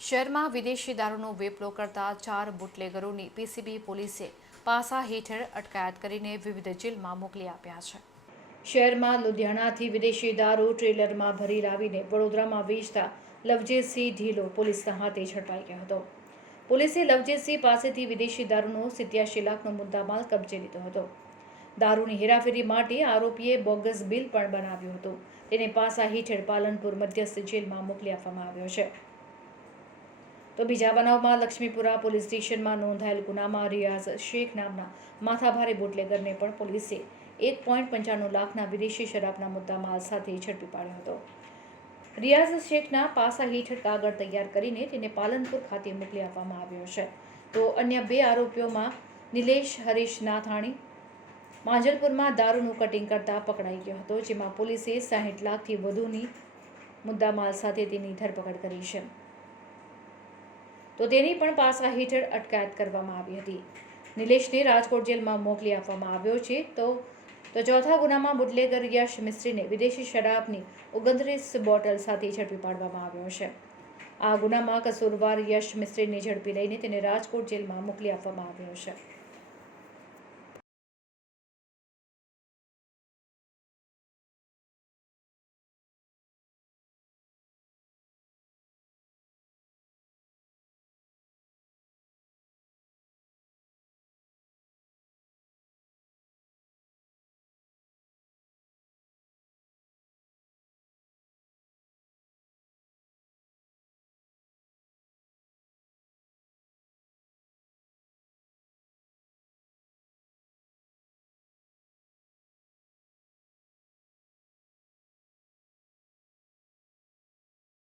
શહેરમાં વિદેશી દારૂનો વેપલો કરતા ચાર બુટલેગરોની પીસીબી પોલીસે પાસા હેઠળ અટકાયત કરીને વિવિધ જેલમાં મોકલી આપ્યા છે. શહેરમાં લુધિયાણાથી વિદેશી દારૂ ટ્રેલરમાં ભરી લાવીને વડોદરામાં વેચતા લવજેતસિંહ ઢીલો પોલીસના હાથે ઝડપાઈ ગયો હતો. પોલીસે લવજેતસિંહ પાસેથી વિદેશી દારૂનો સિત્યાસી લાખનો મુદ્દામાલ કબજે લીધો હતો. દારૂની હેરાફેરી માટે આરોપીએ બોગસ બિલ પણ બનાવ્યું હતું. તેને પાસા હેઠળ પાલનપુર મધ્યસ્થ જેલમાં મોકલી આપવામાં આવ્યો છે. તો બીજા બનાવમાં લક્ષ્મીપુરા પોલીસ સ્ટેશનમાં નોંધાયેલ ગુનામાં રિયાઝ શેખ નામના માથાભારે બુટલેગરને પણ પોલીસે એક પોઈન્ટ પંચાણું લાખના વિદેશી શરાબના મુદ્દામાલ સાથે ઝડપી પાડ્યો હતો. રિયાઝ શેખના પાસા હેઠળ કાગળ તૈયાર કરીને તેને પાલનપુર ખાતે મોકલી આપવામાં આવ્યો છે. તો અન્ય બે આરોપીઓમાં નિલેશ હરીશ નાથાણી માંજલપુરમાં દારૂનું કટિંગ કરતા પકડાઈ ગયો હતો, જેમાં પોલીસે સાહીઠ લાખથી વધુની મુદ્દામાલ સાથે તેની ધરપકડ કરી છે. તો તેની પણ પાસા હેઠળ અટકાયત કરવામાં આવી હતી. નિલેશને રાજકોટ જેલમાં મોકલી આપવામાં આવ્યો છે, તો તો ચોથા ગુનામાં બુટલેગર યશ મિસ્ત્રીને વિદેશી શરાબની ઓગણત્રીસ બોટલ સાથે ઝડપી પાડવામાં આવ્યો છે. આ ગુનામાં કસૂરવાર યશ મિસ્ત્રીને ઝડપી લઈને તેને રાજકોટ જેલમાં મોકલી આપવામાં આવ્યો છે.